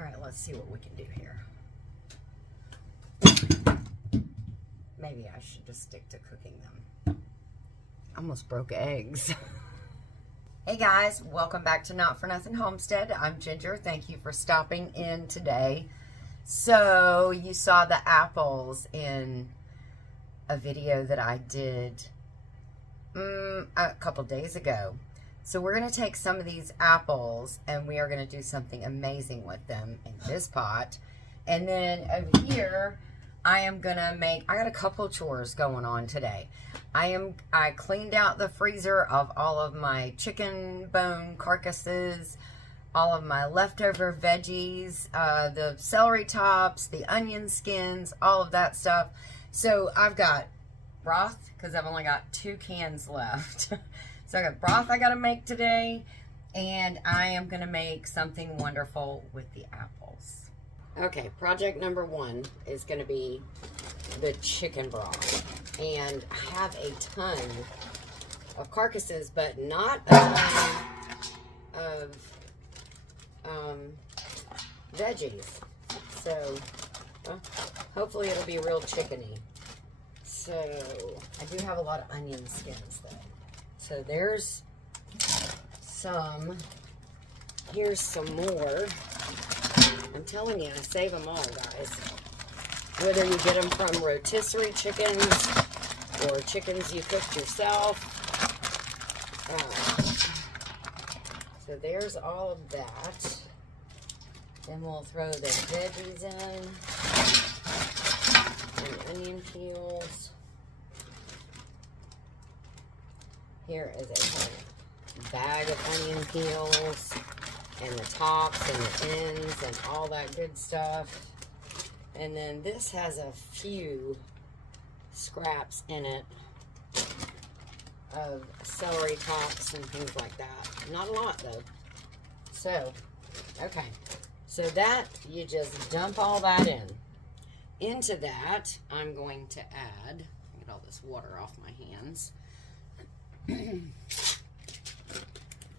All right, let's see what we can do here. Maybe I should just stick to cooking them. Almost broke eggs. Hey guys, welcome back to Not For Nothing Homestead. I'm Ginger. Thank you for stopping in today. So you saw the apples in a video that I did a couple days ago. So we're going to take some of these apples and we are going to do something amazing with them in this pot. And then over here, I got a couple chores going on today. I cleaned out the freezer of all of my chicken bone carcasses, all of my leftover veggies, the celery tops, the onion skins, all of that stuff. So I've got broth because I've only got 2 cans left. So I got broth I got to make today, and I am going to make something wonderful with the apples. Okay, project number 1 is going to be the chicken broth. And I have a ton of carcasses, but not a ton of veggies. So hopefully it'll be real chickeny. So I do have a lot of onion skins though. So there's some. Here's some more. I'm telling you, I save them all, guys. Whether you get them from rotisserie chickens or chickens you cooked yourself. So there's all of that. Then we'll throw the veggies in. And onion peels. Here is a bag of onion peels. And the tops and the ends and all that good stuff. And then this has a few scraps in it of celery tops and things like that. Not a lot though. So, okay. So that, you just dump all that in. Into that, I'm going to add, get all this water off my hands,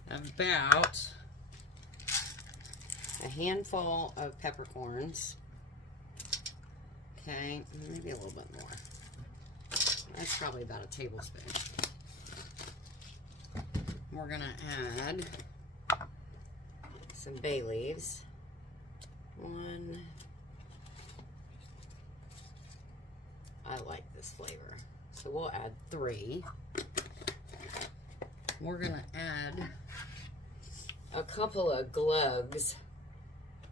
about a handful of peppercorns. Okay, maybe a little bit more. That's probably about a tablespoon. We're going to add some bay leaves. 1. I like this flavor. So we'll add 3. We're going to add a couple of glugs.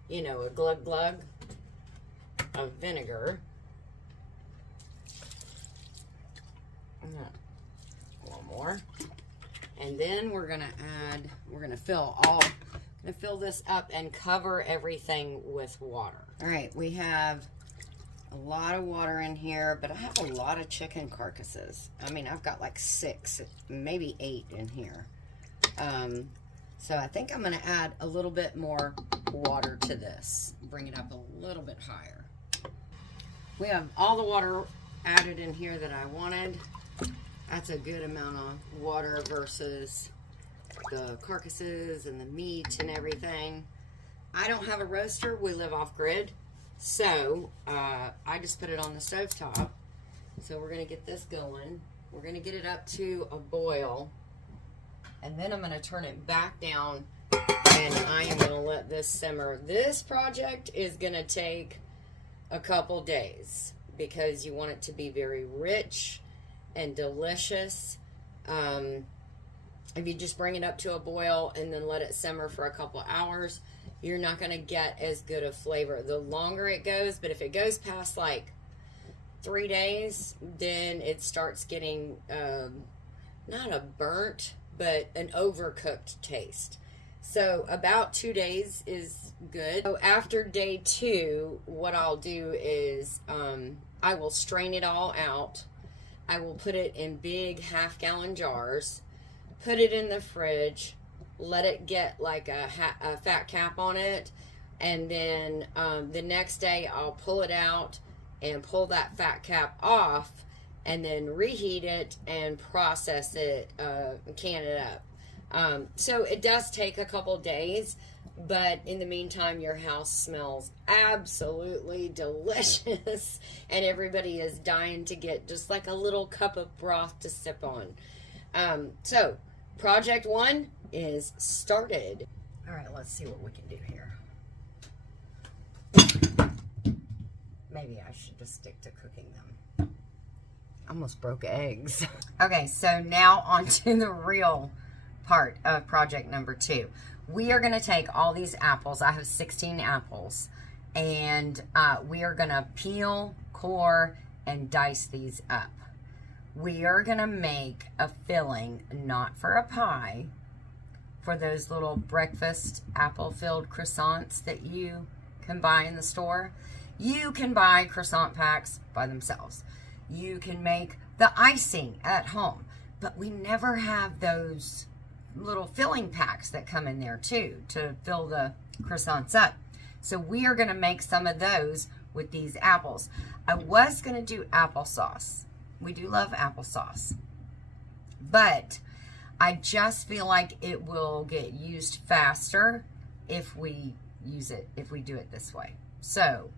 You know, a glug of vinegar. One more. And then we're going to fill this up and cover everything with water. All right, we have a lot of water in here, but I have a lot of chicken carcasses. I mean, I've got like 6, maybe 8 in here. So I think I'm going to add a little bit more water to this. Bring it up a little bit higher. We have all the water added in here that I wanted. That's a good amount of water versus the carcasses and the meat and everything. I don't have a roaster. We live off grid. So I just put it on the stovetop. So we're going to get this going. We're going to get it up to a boil. And then I'm going to turn it back down and I am going to let this simmer. This project is going to take a couple days because you want it to be very rich and delicious. If you just bring it up to a boil and then let it simmer for a couple hours, you're not going to get as good a flavor. The longer it goes, but if it goes past like 3 days, then it starts getting not a burnt, but an overcooked taste. So about 2 days is good. So after day 2, what I'll do is I will strain it all out. I will put it in big half-gallon jars, put it in the fridge, let it get like a fat cap on it, and then the next day I'll pull it out and pull that fat cap off, and then reheat it and process it, can it up. So it does take a couple days, But in the meantime, your house smells absolutely delicious. And everybody is dying to get just like a little cup of broth to sip on. So, project 1 is started. All right, let's see what we can do here. Maybe I should just stick to cooking them. Almost broke eggs. Okay, so now on to the real part of project number 2. We are going to take all these apples. I have 16 apples. And we are going to peel, core, and dice these up. We are going to make a filling, not for a pie, for those little breakfast apple-filled croissants that you can buy in the store. You can buy croissant packs by themselves. You can make the icing at home. But we never have those little filling packs that come in there too to fill the croissants up. So we are going to make some of those with these apples. I was going to do applesauce. We do love applesauce. But I just feel like it will get used faster if we do it this way. So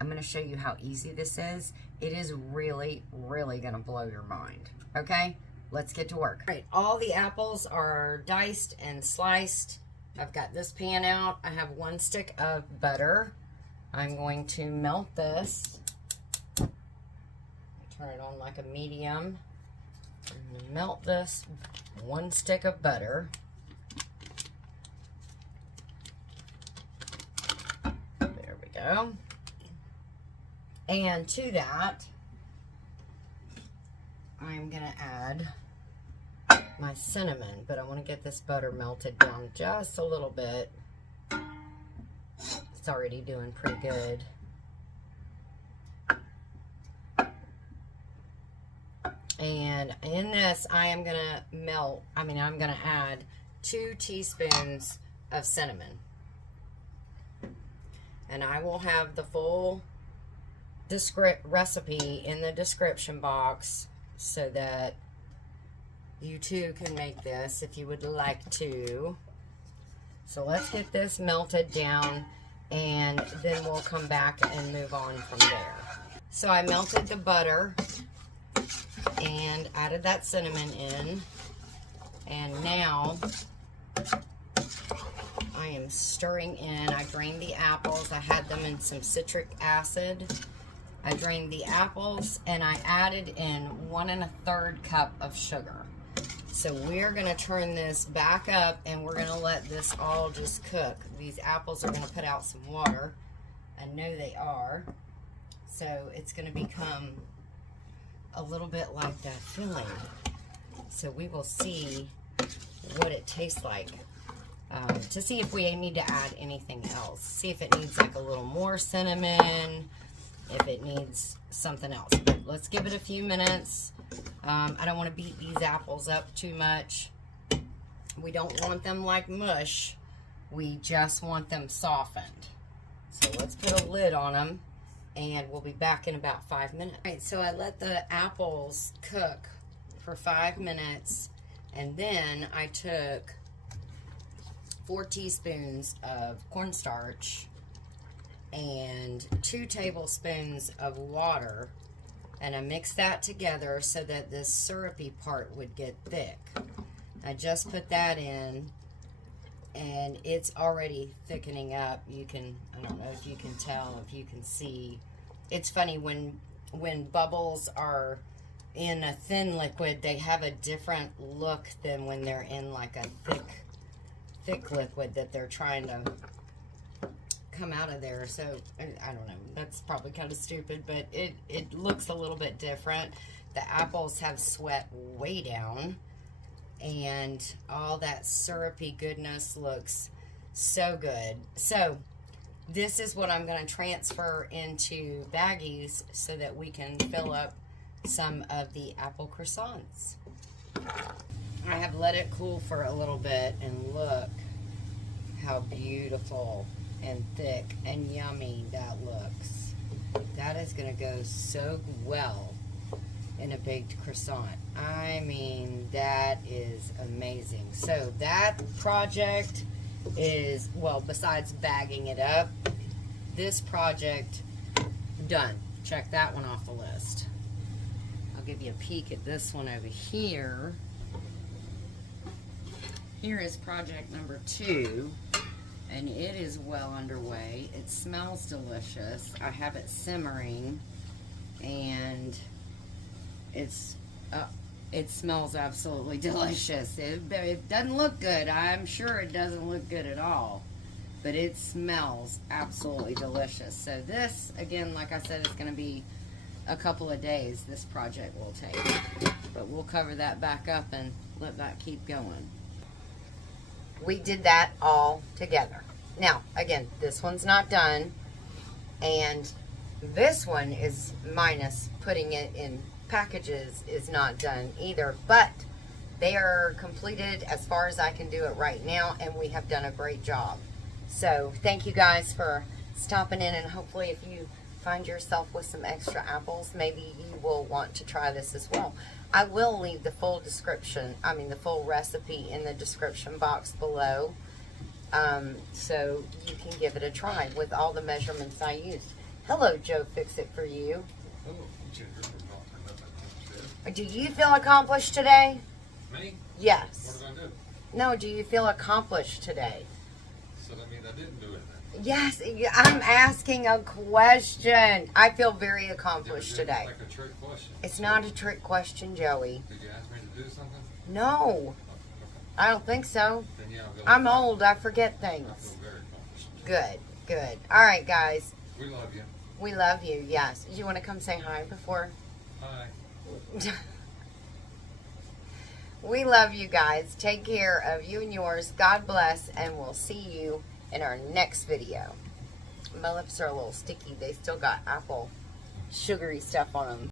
I'm going to show you how easy this is. It is really, really going to blow your mind. Okay? Let's get to work. All right, all the apples are diced and sliced. I've got this pan out. I have 1 stick of butter. I'm going to melt this. Turn it on like a medium. And melt this 1 stick of butter. There we go. And to that, I'm going to add my cinnamon, but I want to get this butter melted down just a little bit. It's already doing pretty good. And in this, I'm going to add 2 teaspoons of cinnamon. And I will have the full recipe in the description box so that you too can make this if you would like to. So let's get this melted down and then we'll come back and move on from there. So I melted the butter and added that cinnamon in, and now I am stirring in. I drained the apples. I had them in some citric acid. I drained the apples and I added in 1 1/3 cup of sugar. So we're going to turn this back up and we're going to let this all just cook. These apples are going to put out some water. I know they are. So it's going to become a little bit like that filling. So we will see what it tastes like to see if we need to add anything else. See if it needs like a little more cinnamon, if it needs something else. But let's give it a few minutes. I don't want to beat these apples up too much. We don't want them like mush. We just want them softened. So let's put a lid on them and we'll be back in about 5 minutes. All right, so I let the apples cook for 5 minutes and then I took 4 teaspoons of cornstarch and 2 tablespoons of water, and I mixed that together so that this syrupy part would get thick. I just put that in and it's already thickening up. You can, I don't know if you can tell, if you can see. It's funny when bubbles are in a thin liquid, they have a different look than when they're in like a thick liquid that they're trying to come out of there. So I don't know, that's probably kind of stupid, but it looks a little bit different. The apples have sweat way down and all that syrupy goodness looks so good. So this is what I'm going to transfer into baggies so that we can fill up some of the apple croissants. I have let it cool for a little bit and look how beautiful and thick and yummy that looks. That is going to go so well in a baked croissant. I mean, that is amazing. So that project is, well, besides bagging it up, this project done. Check that one off the list. I'll give you a peek at this one over here. Here is project number 2, and it is well underway. It smells delicious. I have it simmering, and it smells absolutely delicious. It doesn't look good. I'm sure it doesn't look good at all, but it smells absolutely delicious. So this, again, like I said, it's going to be a couple of days this project will take, but we'll cover that back up and let that keep going. We did that all together. Now, again, this one's not done, and this one is minus putting it in packages is not done either, but they are completed as far as I can do it right now, and we have done a great job. So thank you guys for stopping in, and hopefully if you find yourself with some extra apples, maybe you will want to try this as well. I will leave the full description, the full recipe in the description box below, so you can give it a try with all the measurements I used. Hello, Joe, Fix It For You. Hello, Ginger from Not For Nothing Homestead. Do you feel accomplished today? Me? Yes. What did I do? No, do you feel accomplished today? So that means I didn't do anything. Yes, I'm asking a question. I feel very accomplished today. Like a trick question. It's not a trick question, Joey. Did you ask me to do something? No, Oh, okay. I don't think so. Then yeah, I'm old. I forget I things. feel very accomplished. Good, good. All right, guys. We love you. We love you, yes. Do you want to come say hi before? Hi. We love you guys. Take care of you and yours. God bless, and we'll see you in our next video. My lips are a little sticky. They still got apple sugary stuff on them.